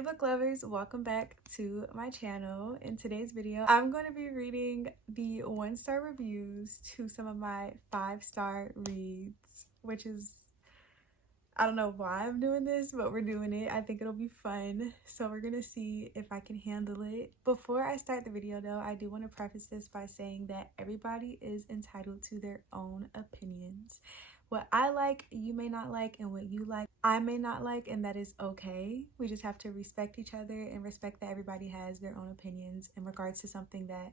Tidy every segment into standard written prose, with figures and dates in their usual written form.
Hey book lovers, welcome back to my channel. In today's video, I'm going to be reading the 1-star reviews to some of my 5-star reads, which is, I don't know why I'm doing this, but we're doing it. I think it'll be fun. So we're going to see if I can handle it. Before I start the video though, I do want to preface this by saying that everybody is entitled to their own opinions. What I like, you may not like, and what you like, I may not like, and that is okay. We just have to respect each other and respect that everybody has their own opinions in regards to something that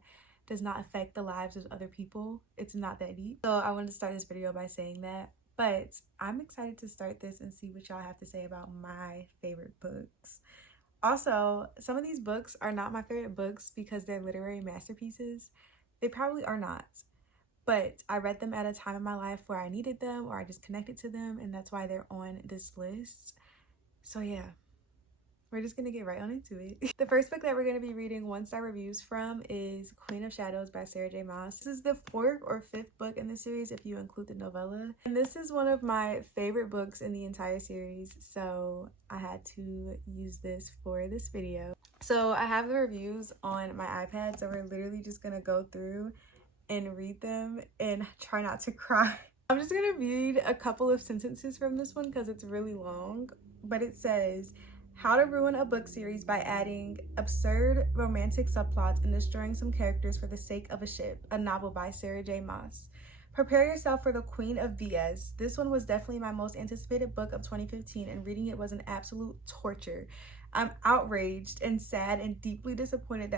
does not affect the lives of other people. It's not that deep. So I wanted to start this video by saying that, but I'm excited to start this and see what y'all have to say about my favorite books. Also, some of these books are not my favorite books because they're literary masterpieces. They probably are not. But I read them at a time in my life where I needed them or I just connected to them, and that's why they're on this list. So yeah, we're just gonna get right on into it. The first book that we're gonna be reading 1-star reviews from is Queen of Shadows by Sarah J. Maas. This is the 4th or 5th book in the series if you include the novella. And this is one of my favorite books in the entire series, so I had to use this for this video. So I have the reviews on my iPad, so we're literally just gonna go through and read them and try not to cry. I'm just gonna read a couple of sentences from this one because it's really long, but it says, "How to ruin a book series by adding absurd romantic subplots and destroying some characters for the sake of a ship, a novel by Sarah J. Maas. Prepare yourself for the Queen of BS. This one was definitely my most anticipated book of 2015, and reading it was an absolute torture. I'm outraged and sad and deeply disappointed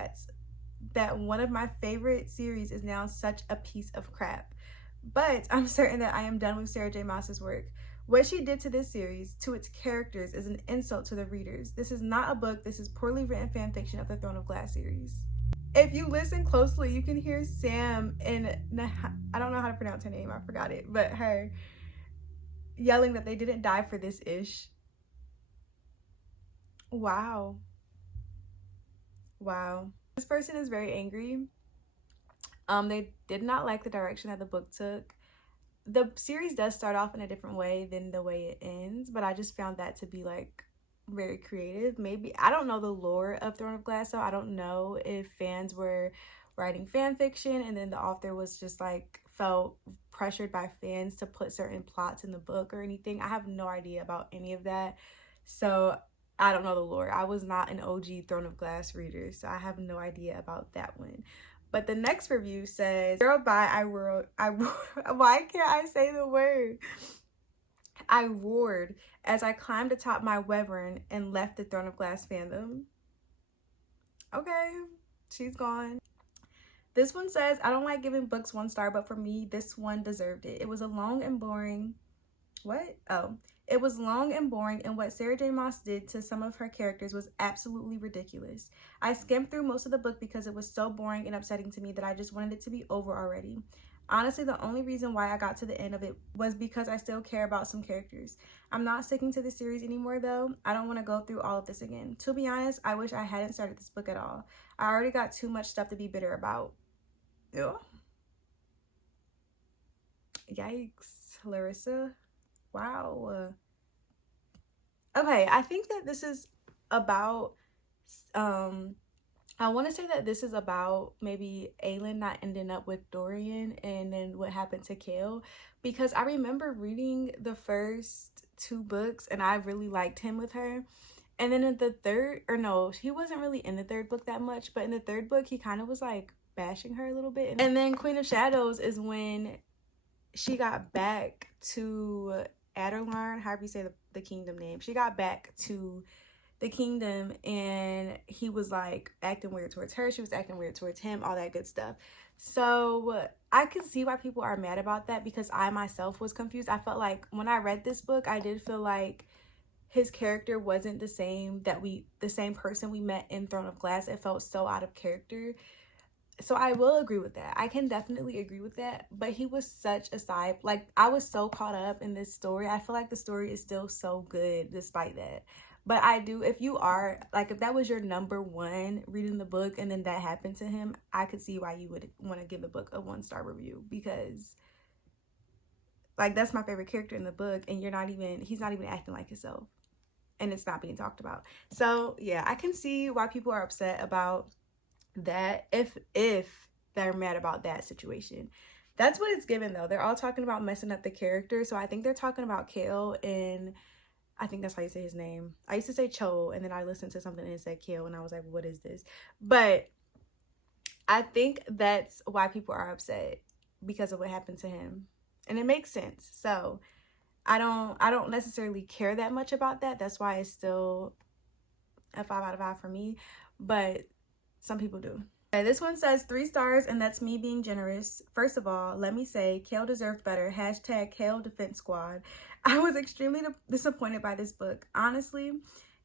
that one of my favorite series is now such a piece of crap. But I'm certain that I am done with Sarah J. Maas's work. What she did to this series, to its characters, is an insult to the readers. This is not a book, this is poorly written fan fiction of the Throne of Glass series." If you listen closely, you can hear Sam and I don't know how to pronounce her name, I forgot it, but her yelling that they didn't die for this ish. Wow. This person is very angry. They did not like the direction that the book took. The series does start off in a different way than the way it ends, but I just found that to be like very creative. Maybe, I don't know the lore of Throne of Glass, so I don't know if fans were writing fan fiction and then the author was just like felt pressured by fans to put certain plots in the book or anything. I have no idea about any of that, so I don't know the lore. I was not an OG Throne of Glass reader, so I have no idea about that one. But the next review says, "Girl, bye, why can't I say the word? I roared as I climbed atop my wyvern and left the Throne of Glass fandom." Okay, she's gone. This one says, "I don't like giving books 1 star, but for me, this one deserved it. It was a long and boring..." What? Oh. "It was long and boring, and what Sarah J. Maas did to some of her characters was absolutely ridiculous. I skimmed through most of the book because it was so boring and upsetting to me that I just wanted it to be over already. Honestly, the only reason why I got to the end of it was because I still care about some characters. I'm not sticking to the series anymore though. I don't want to go through all of this again. To be honest, I wish I hadn't started this book at all. I already got too much stuff to be bitter about." Ew. Yikes, Larissa. Wow. Okay, I think that this is about I want to say that this is about maybe Aelin not ending up with Dorian and then what happened to Kale, because I remember reading the first 2 books and I really liked him with her. And then in the third, or no, he wasn't really in the 3rd book that much, but in the 3rd book he kind of was like bashing her a little bit. And then Queen of Shadows is when she got back to Adarlarn, however you say the kingdom name. She got back to the kingdom and he was like acting weird towards her. She was acting weird towards him, all that good stuff. So I can see why people are mad about that because I myself was confused. I felt like when I read this book, I did feel like his character wasn't the same person we met in Throne of Glass. It felt so out of character. So I will agree with that. I can definitely agree with that. But he was such a side. Like, I was so caught up in this story. I feel like the story is still so good despite that. But I do, if you are, like, if that was your number 1 reading the book and then that happened to him, I could see why you would want to give the book a 1-star review. Because, like, that's my favorite character in the book and he's not even acting like himself. and it's not being talked about. So yeah, I can see why people are upset about that, if they're mad about that situation. That's what it's given though. They're all talking about messing up the character. So I think they're talking about Kale, and I think that's how you say his name. I used to say Cho, and then I listened to something and it said Kale, and I was like, what is this? But I think that's why people are upset, because of what happened to him. And it makes sense. So I don't necessarily care that much about that. That's why it's still a 5 out of 5 for me. But some people do. Okay, this one says 3 stars, and that's me being generous. First of all, let me say Kale deserved better. Hashtag Kale Defense Squad. I was extremely disappointed by this book. Honestly,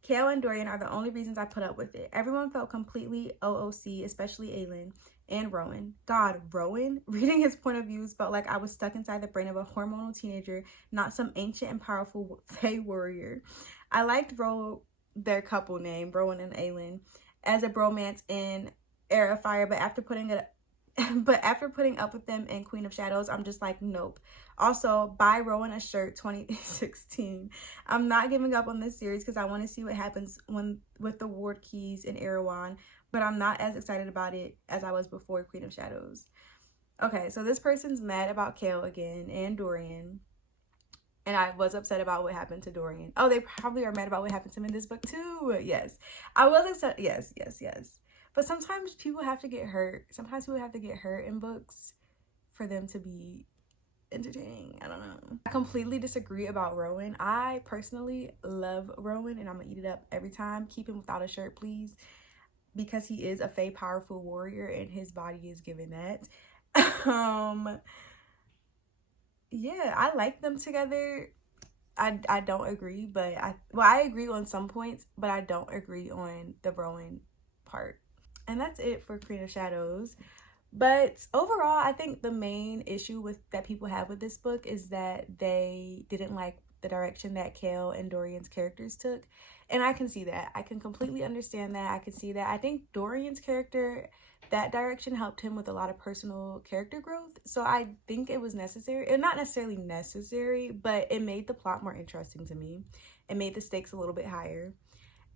Kale and Dorian are the only reasons I put up with it. Everyone felt completely OOC, especially Aelin and Rowan. God, Rowan? Reading his point of views felt like I was stuck inside the brain of a hormonal teenager, not some ancient and powerful Fae warrior. I liked their couple name, Rowan and Aelin, as a bromance in Heir of Fire, but after putting up with them in Queen of Shadows, I'm just like, nope. Also, buy Rowan a shirt 2016. I'm not giving up on this series because I want to see what happens with the Ward Keys in Erewhon, but I'm not as excited about it as I was before Queen of Shadows. Okay, so this person's mad about Kale again and Dorian. And I was upset about what happened to Dorian. Oh, they probably are mad about what happened to him in this book too. Yes. I was upset. Yes. But sometimes people have to get hurt. Sometimes people have to get hurt in books for them to be entertaining. I don't know. I completely disagree about Rowan. I personally love Rowan, and I'm gonna eat it up every time. Keep him without a shirt, please. Because he is a Fae powerful warrior, and his body is given that. Yeah, I like them together. I don't agree, but I agree on some points, but I don't agree on the Rowan part. And that's it for Queen of Shadows. But overall, I think the main issue that people have with this book is that they didn't like the direction that Kale and Dorian's characters took. And I can see that. I can completely understand that. I can see that. I think Dorian's character, that direction helped him with a lot of personal character growth. So I think it was necessary. And not necessarily necessary, but it made the plot more interesting to me. It made the stakes a little bit higher.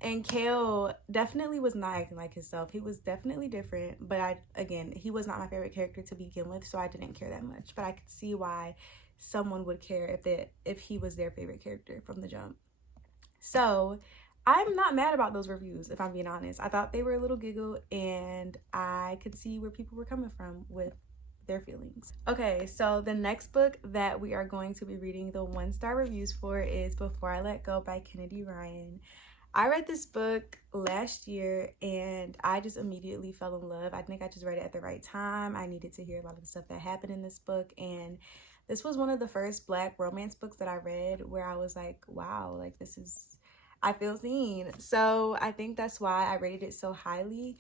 And Kale definitely was not acting like himself. He was definitely different, but he was not my favorite character to begin with, so I didn't care that much. But I could see why someone would care if he was their favorite character from the jump. So I'm not mad about those reviews, if I'm being honest. I thought they were a little giggle, and I could see where people were coming from with their feelings. Okay, so the next book that we are going to be reading the 1-star reviews for is Before I Let Go by Kennedy Ryan. I read this book last year, and I just immediately fell in love. I think I just read it at the right time. I needed to hear a lot of the stuff that happened in this book, and this was one of the first Black romance books that I read where I was like, wow, like I feel seen. So I think that's why I rated it so highly.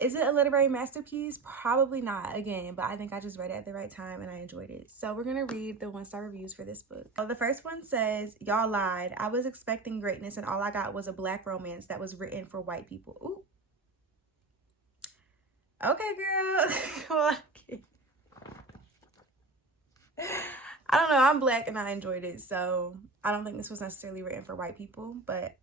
Is it a literary masterpiece? Probably not, again, but I think I just read it at the right time and I enjoyed it. So we're going to read the 1-star reviews for this book. So the first one says, y'all lied. I was expecting greatness and all I got was a Black romance that was written for white people. Ooh. Okay, girl. I don't know. I'm Black and I enjoyed it. So I don't think this was necessarily written for white people. But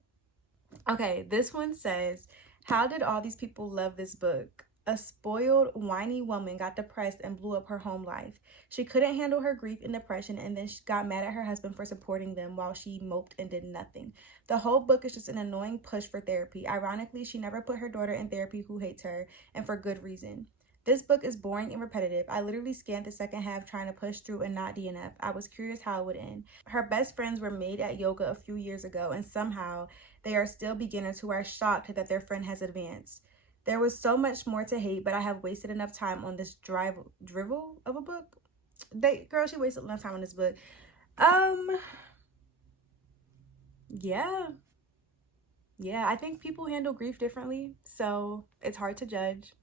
okay, this one says, how did all these people love this book? A spoiled, whiny woman got depressed and blew up her home life. She couldn't handle her grief and depression, and then she got mad at her husband for supporting them while she moped and did nothing. The whole book is just an annoying push for therapy. Ironically, she never put her daughter in therapy who hates her, and for good reason. This book is boring and repetitive. I literally scanned the second half trying to push through and not DNF. I was curious how it would end. Her best friends were made at yoga a few years ago, and somehow they are still beginners who are shocked that their friend has advanced. There was so much more to hate, but I have wasted enough time on this drivel of a book. She wasted enough time on this book. Yeah, I think people handle grief differently, so it's hard to judge.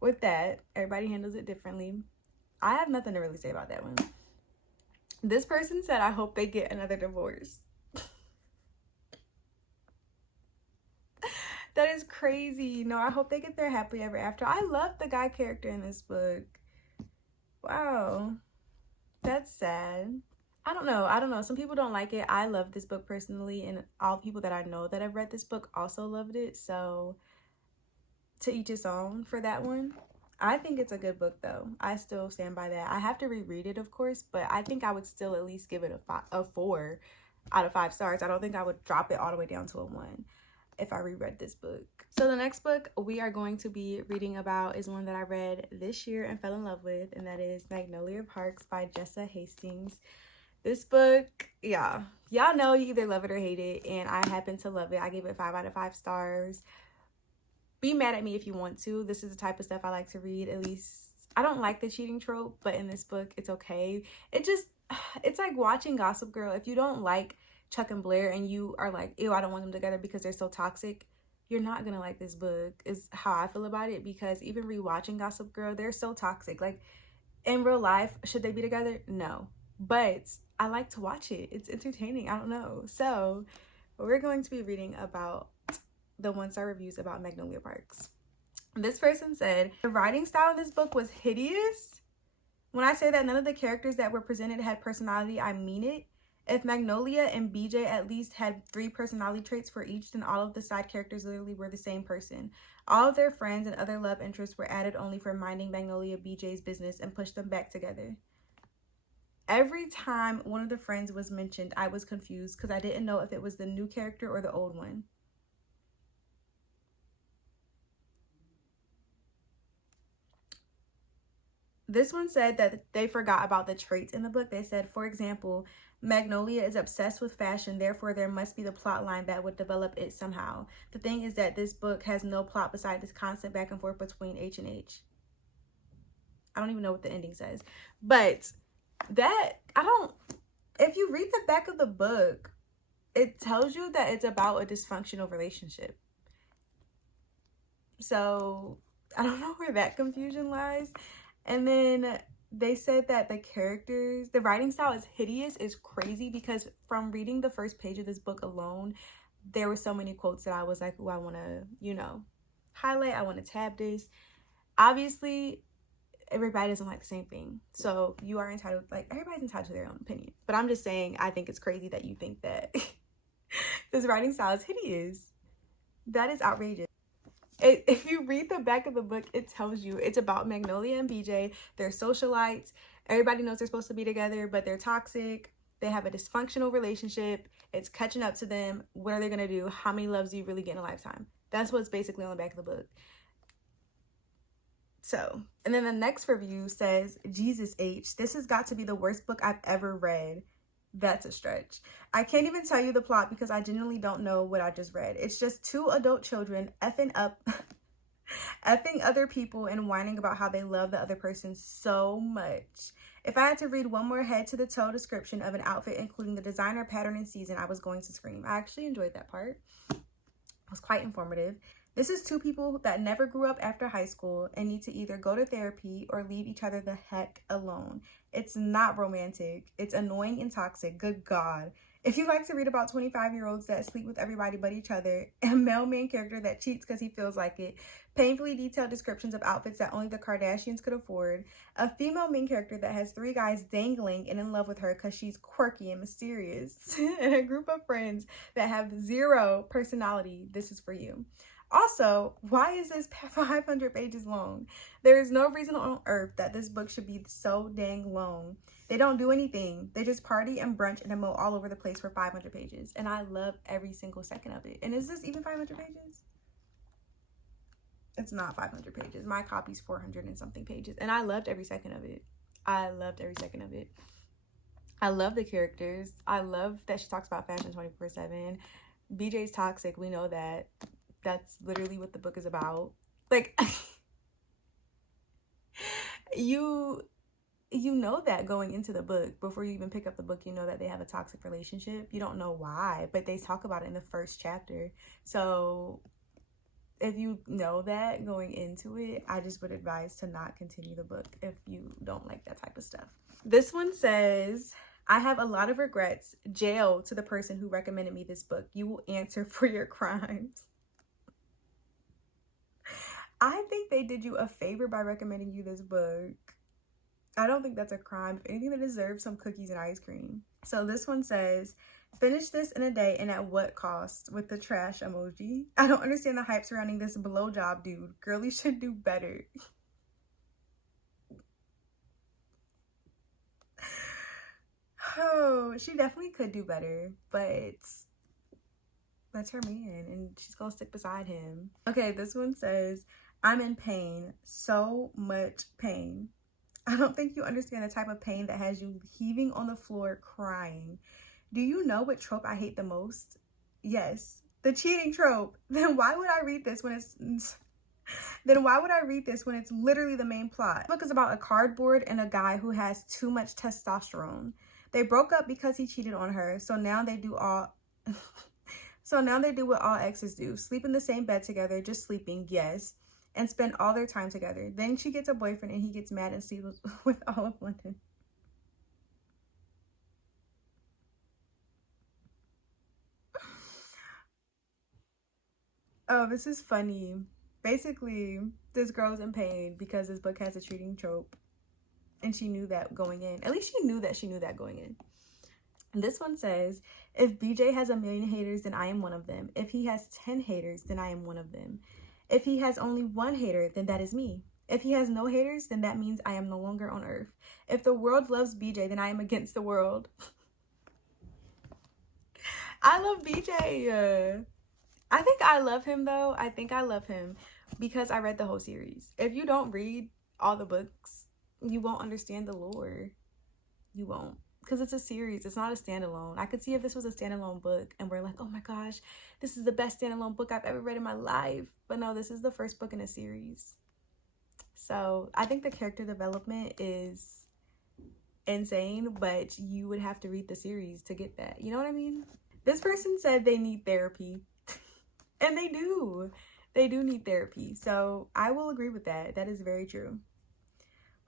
With that, everybody handles it differently. I have nothing to really say about that one. This person said, I hope they get another divorce. That is crazy. No, I hope they get their happily ever after. I love the guy character in this book. Wow. That's sad. I don't know. I don't know. Some people don't like it. I love this book personally, and all people that I know that have read this book also loved it. So to each his own for that one. I think it's a good book though. I still stand by that. I have to reread it, of course, but I think I would still at least give it a 4 out of 5 stars. I don't think I would drop it all the way down to a 1 if I reread this book. So the next book we are going to be reading about is one that I read this year and fell in love with, and that is Magnolia Parks by Jessa Hastings. This book, yeah, y'all know you either love it or hate it, and I happen to love it. I gave it 5 out of 5 stars. Be mad at me if you want to. This is the type of stuff I like to read. At least I don't like the cheating trope, but in this book it's okay. It's like watching Gossip Girl. If you don't like Chuck and Blair and you are like, ew, I don't want them together because they're so toxic, you're not gonna like this book, is how I feel about it. Because even rewatching Gossip Girl, they're so toxic. Like in real life, should they be together? No, but I like to watch it. It's entertaining. I don't know. So we're going to be reading about the 1-star reviews about Magnolia Parks. This person said, the writing style in this book was hideous. When I say that none of the characters that were presented had personality, I mean it. If Magnolia and BJ at least had 3 personality traits for each, then all of the side characters literally were the same person. All of their friends and other love interests were added only for minding Magnolia BJ's business and pushed them back together. Every time one of the friends was mentioned, I was confused because I didn't know if it was the new character or the old one. This one said that they forgot about the traits in the book. They said, for example, Magnolia is obsessed with fashion, therefore there must be the plot line that would develop it somehow. The thing is that this book has no plot beside this constant back and forth between H and H. I don't even know what the ending says. But if you read the back of the book, it tells you that it's about a dysfunctional relationship. So I don't know where that confusion lies. And then they said that the writing style is hideous, is crazy, because from reading the first page of this book alone, there were so many quotes that I was like, oh, I want to, highlight. I want to tab this. Obviously, everybody doesn't like the same thing. So you are entitled, everybody's entitled to their own opinion. But I'm just saying, I think it's crazy that you think that this writing style is hideous. That is outrageous. If you read the back of the book, it tells you it's about Magnolia and BJ. They're socialites. Everybody knows they're supposed to be together, but they're toxic. They have a dysfunctional relationship. It's catching up to them. What are they going to do? How many loves do you really get in a lifetime? That's what's basically on the back of the book. So, and then the next review says, Jesus H, this has got to be the worst book I've ever read. That's a stretch. I can't even tell you the plot because I genuinely don't know what I just read. It's just 2 adult children effing other people and whining about how they love the other person so much. If I had to read one more head to the toe description of an outfit, including the designer, pattern, and season, I was going to scream. I actually enjoyed that part. It was quite informative. This is 2 people that never grew up after high school and need to either go to therapy or leave each other the heck alone. It's not romantic. It's annoying and toxic. Good God. If you like to read about 25-year-olds that sleep with everybody but each other, a male main character that cheats because he feels like it, painfully detailed descriptions of outfits that only the Kardashians could afford, a female main character that has 3 guys dangling and in love with her because she's quirky and mysterious, and a group of friends that have 0 personality, this is for you. Also, why is this 500 pages long? There is no reason on earth that this book should be so dang long. They don't do anything. They just party and brunch and emote all over the place for 500 pages. And I love every single second of it. And is this even 500 pages? It's not 500 pages. My copy's 400 and something pages. And I loved every second of it. I loved every second of it. I love the characters. I love that she talks about fashion 24/7. BJ's toxic. We know that. That's literally what the book is about. You know that going into the book. Before you even pick up the book, you know that they have a toxic relationship. You don't know why, but they talk about it in the first chapter. So if you know that going into it, I just would advise to not continue the book if you don't like that type of stuff. This one says, I have a lot of regrets. Jail to the person who recommended me this book. You will answer for your crimes. I think they did you a favor by recommending you this book. I don't think that's a crime. If anything, that deserves some cookies and ice cream. So this one says, finish this in a day and at what cost, with the trash emoji. I don't understand the hype surrounding this blowjob dude. Girlie should do better. Oh, she definitely could do better, but that's her man and she's gonna stick beside him. Okay, this one says, I'm in pain, so much pain. I don't think you understand the type of pain that has you heaving on the floor crying. Do you know what trope I hate the most? Yes, the cheating trope. Then why would I read this when it's literally the main plot? The book is about a cardboard and a guy who has too much testosterone. They broke up because he cheated on her, so now they do what all exes do. Sleep in the same bed together, just sleeping, yes, and spend all their time together. Then she gets a boyfriend and he gets mad and sleeps with all of London. Oh, this is funny. Basically, this girl's in pain because this book has a cheating trope. And she knew that going in. At least she knew that going in. And this one says, if BJ has 1 million haters, then I am one of them. If he has 10 haters, then I am one of them. If he has only 1 hater, then that is me. If he has no haters, then that means I am no longer on earth. If the world loves BJ, then I am against the world. I love BJ. I think I love him though. I think I love him because I read the whole series. If you don't read all the books, you won't understand the lore. You won't. Because it's a series. It's not a standalone. I could see if this was a standalone book and we're like, oh my gosh, this is the best standalone book I've ever read in my life. But no, this is the first book in a series. So I think the character development is insane, but you would have to read the series to get that. You know what I mean? This person said they need therapy. And they do. They do need therapy. So I will agree with that. That is very true.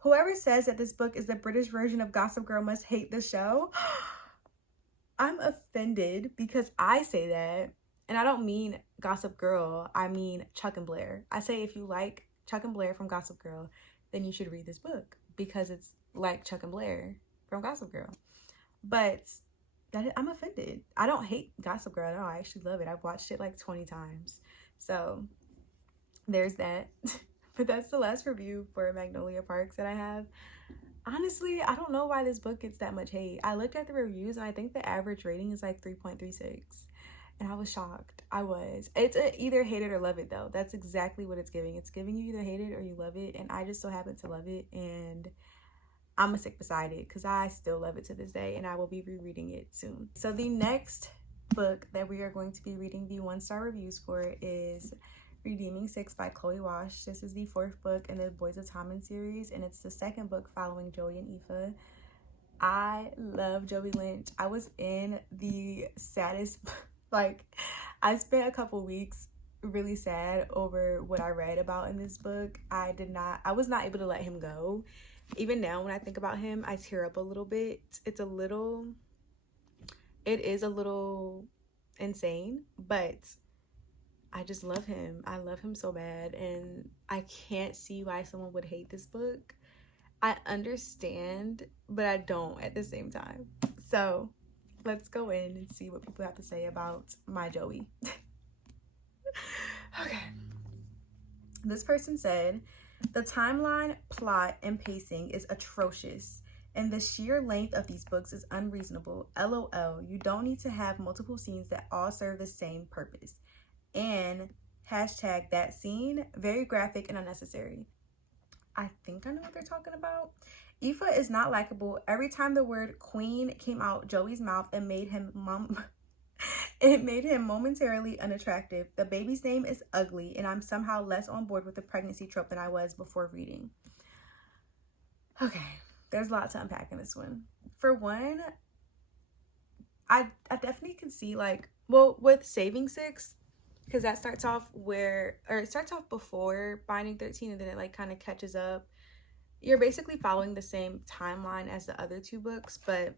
Whoever says that this book is the British version of Gossip Girl must hate the show. I'm offended because I say that. And I don't mean Gossip Girl. I mean Chuck and Blair. I say if you like Chuck and Blair from Gossip Girl, then you should read this book because it's like Chuck and Blair from Gossip Girl. But I'm offended. I don't hate Gossip Girl at all. I actually love it. I've watched it like 20 times. So there's that. But that's the last review for Magnolia Parks that I have. Honestly, I don't know why this book gets that much hate. I looked at the reviews and I think the average rating is like 3.36. And I was shocked. I was. It's either hate it or love it though. That's exactly what it's giving. It's giving you either hate it or you love it. And I just so happen to love it. And I'm gonna stick beside it because I still love it to this day. And I will be rereading it soon. So the next book that we are going to be reading the 1-star reviews for is Redeeming 6 by Chloe Wash. This is the 4th book in the Boys of Tommen series, and it's the 2nd book following Joey and Aoife. I love Joey Lynch. I was in the saddest, like, I spent a couple weeks really sad over what I read about in this book. I was not able to let him go. Even now, when I think about him, I tear up a little bit. It is a little insane, but I just love him. I love him so bad, and I can't see why someone would hate this book. I understand, but I don't at the same time. So let's go in and see what people have to say about my Joey. Okay. This person said, the timeline, plot, and pacing is atrocious, and the sheer length of these books is unreasonable. LOL, you don't need to have multiple scenes that all serve the same purpose. And hashtag that scene, very graphic and unnecessary. I think I know what they're talking about. Aoife is not likable. Every time the word queen came out Joey's mouth, it made him momentarily unattractive. The baby's name is ugly, and I'm somehow less on board with the pregnancy trope than I was before reading. Okay, there's a lot to unpack in this one. For one, I definitely can see, like, well, with Saving 6, because that starts off before Binding 13, and then it like kind of catches up. You're basically following the same timeline as the other 2 books, but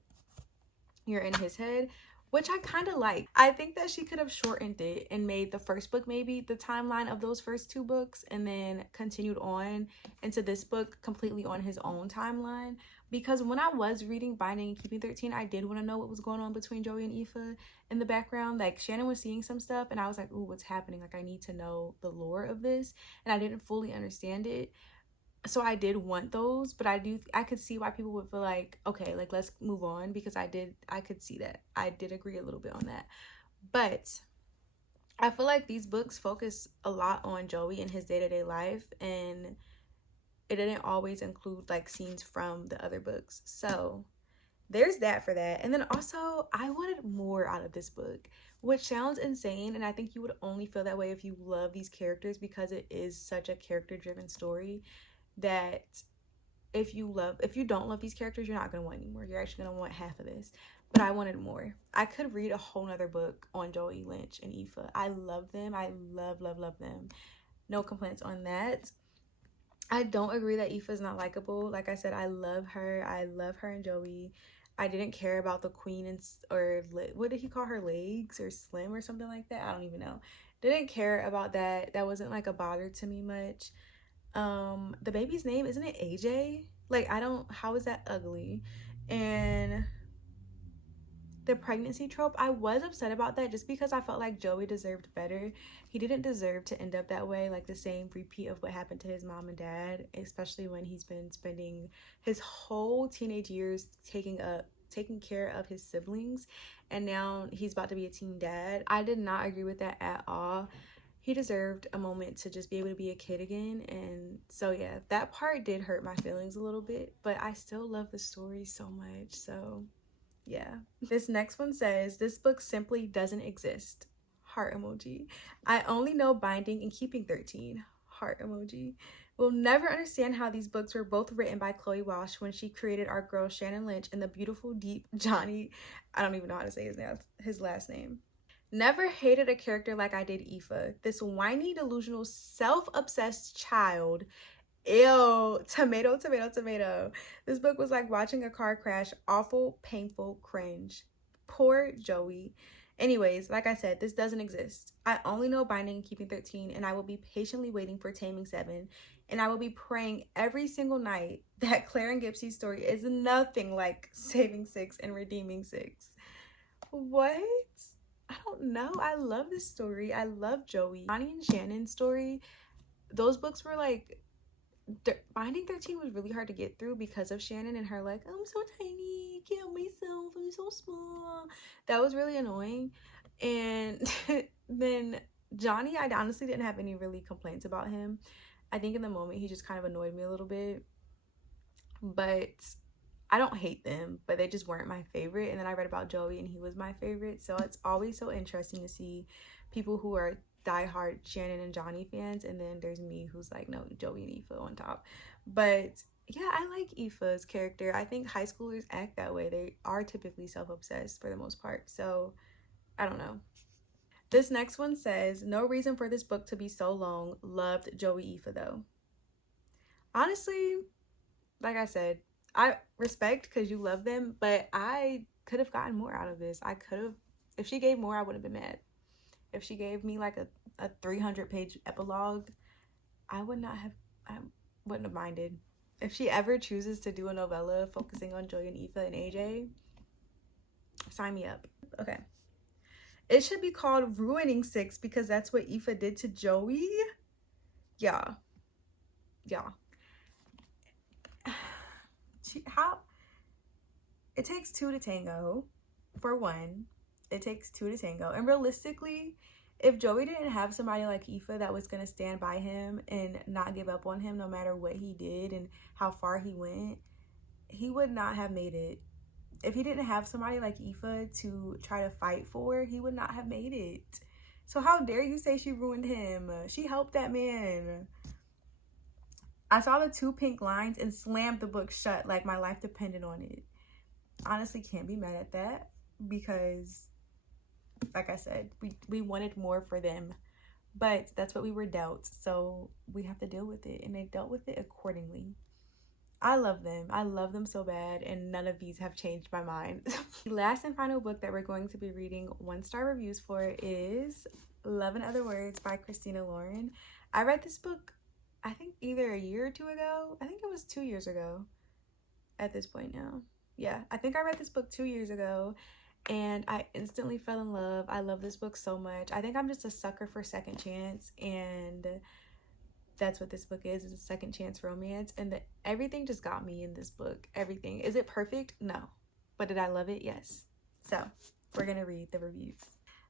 you're in his head. which I kind of like. I think that she could have shortened it and made the first book maybe the timeline of those first 2 books, and then continued on into this book completely on his own timeline. Because when I was reading Binding and Keeping 13, I did want to know what was going on between Joey and Aoife in the background. Like, Shannon was seeing some stuff and I was like, ooh, what's happening? Like, I need to know the lore of this, and I didn't fully understand it. So I did want those, but I could see why people would feel like, okay, like, let's move on, because I could see that. I did agree a little bit on that. But I feel like these books focus a lot on Joey and his day-to-day life, and it didn't always include like scenes from the other books. So there's that for that. And then also, I wanted more out of this book, which sounds insane, and I think you would only feel that way if you love these characters, because it is such a character-driven story that if you don't love these characters, you're not going to want any more. You're actually going to want half of this. But I wanted more. I could read a whole nother book on Joey, Lynch, and Aoife. I love them. I love them. No complaints on that. I don't agree that Aoife is not likable. Like I said, I love her and Joey. I didn't care about the queen or what did he call her, legs or slim or something like that? I don't even know. Didn't care about that. That wasn't like a bother to me much. The baby's name, isn't it AJ? Like, how is that ugly? And the pregnancy trope, I was upset about that just because I felt like Joey deserved better. He didn't deserve to end up that way, like the same repeat of what happened to his mom and dad, especially when he's been spending his whole teenage years taking care of his siblings, and now he's about to be a teen dad. I did not agree with that at all. He deserved a moment to just be able to be a kid again. And so yeah, that part did hurt my feelings a little bit, but I still love the story so much. So yeah. This next one says, this book simply doesn't exist. Heart emoji. I only know Binding and Keeping 13. Heart emoji. We'll never understand how these books were both written by Chloe Walsh when she created our girl Shannon Lynch and the beautiful, deep Johnny. I don't even know how to say his last name. Never hated a character like I did Aoife. This whiny, delusional, self-obsessed child. Ew. Tomato. This book was like watching a car crash. Awful, painful, cringe. Poor Joey. Anyways, like I said, this doesn't exist. I only know Binding and Keeping 13, and I will be patiently waiting for Taming 7. And I will be praying every single night that Claire and Gipsy's story is nothing like Saving 6 and Redeeming 6. What? I don't know. I love this story. I love Joey. Bonnie and Shannon's story, those books were like, Binding 13 was really hard to get through because of Shannon and her like, I'm so tiny, I can't help myself, I'm so small. That was really annoying. And then Johnny, I honestly didn't have any really complaints about him. I think in the moment he just kind of annoyed me a little bit, but I don't hate them, but they just weren't my favorite. And then I read about Joey and he was my favorite. So it's always so interesting to see people who are diehard Shannon and Johnny fans, and then there's me who's like, no, Joey and Aoife on top. But yeah, I like Aoife's character. I think high schoolers act that way. They are typically self-obsessed for the most part. So I don't know. This next one says, no reason for this book to be so long. Loved Joey Aoife though. Honestly, like I said, I respect because you love them, but I could have gotten more out of this. If she gave more, I would have been mad. If she gave me like a 300-page epilogue, I wouldn't have minded. If she ever chooses to do a novella focusing on Joey and Aoife and AJ, sign me up. Okay. It should be called Ruining 6 because that's what Aoife did to Joey. Yeah. It takes 2 to tango, for one. It takes 2 to tango. And realistically, if Joey didn't have somebody like Aoife that was going to stand by him and not give up on him no matter what he did and how far he went, he would not have made it. If he didn't have somebody like Aoife to try to fight for, he would not have made it. So how dare you say she ruined him? She helped that man. I saw the 2 pink lines and slammed the book shut like my life depended on it. Honestly, can't be mad at that because, like I said, we wanted more for them, but that's what we were dealt, so we have to deal with it, and they dealt with it accordingly. I love them. I love them so bad, and none of these have changed my mind. The last and final book that we're going to be reading 1-star reviews for is Love in Other Words by Christina Lauren. I read this book, I think either a year or two ago. I think it was 2 years ago at this point now. Yeah, I think I read this book 2 years ago, and I instantly fell in love. I love this book so much. I think I'm just a sucker for second chance, and that's what this book is a second chance romance. And everything just got me in this book. Everything. Is it perfect? No. But did I love it? Yes. So we're gonna read the reviews.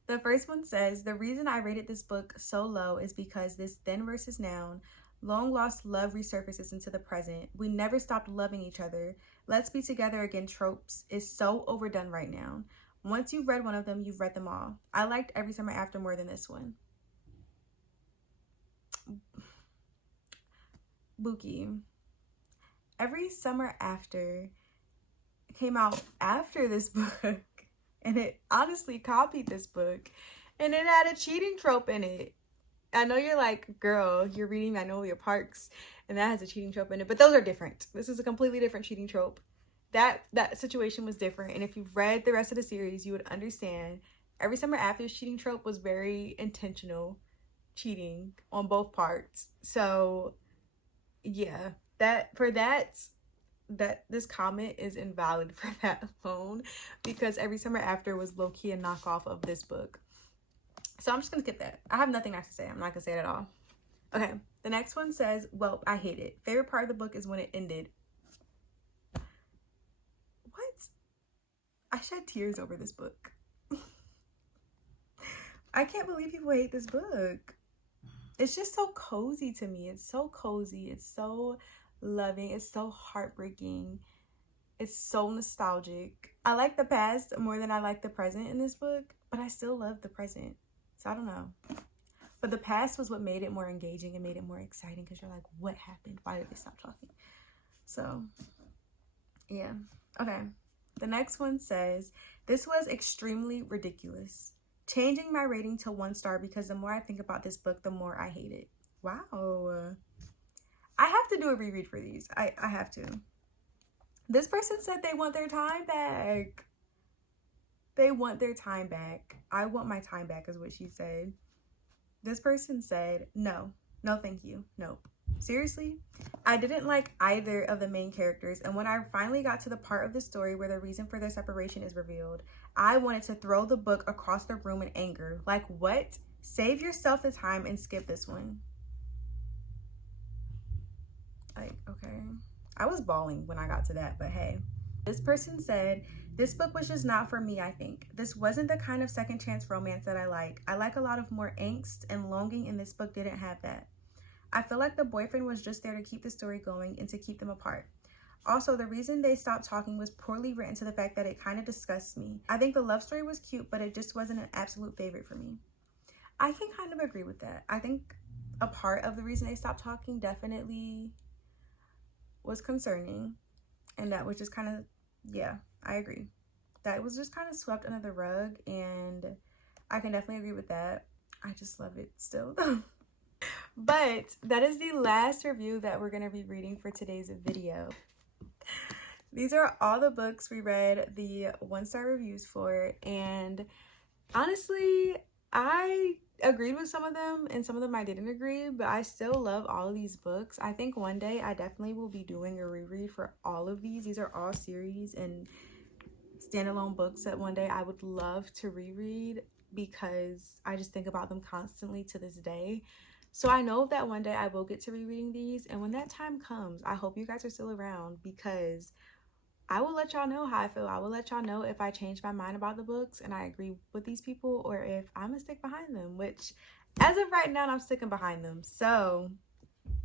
The first one says, the reason I rated this book so low is because this then versus now, long lost love resurfaces into the present. We never stopped loving each other. Let's be together again tropes is so overdone right now. Once you've read one of them, you've read them all. I liked Every Summer After more than this one. Bookie. Every Summer After came out after this book, and it honestly copied this book, and it had a cheating trope in it. I know you're like, girl, you're reading Magnolia Parks and that has a cheating trope in it, but those are different. This is a completely different cheating trope. That situation was different, and if you've read the rest of the series, you would understand. Every Summer After's cheating trope was very intentional cheating on both parts. So yeah, this comment is invalid for that alone, because Every Summer After was low-key a knockoff of this book. So I'm just gonna skip that. I have nothing nice to say. I'm not gonna say it at all. Okay, the next one says, well, I hate it. Favorite part of the book is when it ended. What? I shed tears over this book. I can't believe people hate this book. It's just so cozy to me. It's so cozy. It's so loving. It's so heartbreaking. It's so nostalgic. I like the past more than I like the present in this book, but I still love the present. So I don't know. But the past was what made it more engaging and made it more exciting, because you're like, what happened? Why did they stop talking? So yeah. Okay. The next one says, this was extremely ridiculous. Changing my rating to 1 star because the more I think about this book, the more I hate it. Wow. I have to do a reread for these. I have to. This person said they want their time back. They want their time back. I want my time back is what she said. This person said, no, thank you. Nope. Seriously? I didn't like either of the main characters, and when I finally got to the part of the story where the reason for their separation is revealed, I wanted to throw the book across the room in anger. Like, what? Save yourself the time and skip this one. Like, okay. I was bawling when I got to that, but hey. This person said, this book was just not for me, I think. This wasn't the kind of second chance romance that I like. I like a lot of more angst and longing, and this book didn't have that. I feel like the boyfriend was just there to keep the story going and to keep them apart. Also, the reason they stopped talking was poorly written to the fact that it kind of disgusts me. I think the love story was cute, but it just wasn't an absolute favorite for me. I can kind of agree with that. I think a part of the reason they stopped talking definitely was concerning, and that was just kind of, yeah, I agree. That was just kind of swept under the rug, and I can definitely agree with that. I just love it still though. But that is the last review that we're going to be reading for today's video. These are all the books we read the 1-star reviews for, and honestly, I agreed with some of them and some of them I didn't agree, but I still love all of these books. I think one day I definitely will be doing a reread for all of these. These are all series and standalone books that one day I would love to reread, because I just think about them constantly to this day. So I know that one day I will get to rereading these, and when that time comes, I hope you guys are still around, because I will let y'all know how I feel. I will let y'all know if I change my mind about the books and I agree with these people, or if I'm gonna stick behind them, which as of right now, I'm sticking behind them. So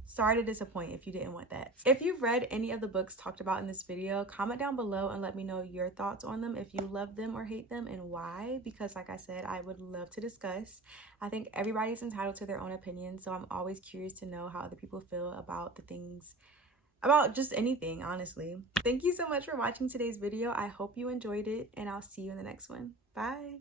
sorry to disappoint if you didn't want that. If you've read any of the books talked about in this video, comment down below and let me know your thoughts on them, if you love them or hate them and why, because like I said, I would love to discuss. I think everybody's entitled to their own opinion, so I'm always curious to know how other people feel about the things, about just anything, honestly. Thank you so much for watching today's video. I hope you enjoyed it, and I'll see you in the next one. Bye.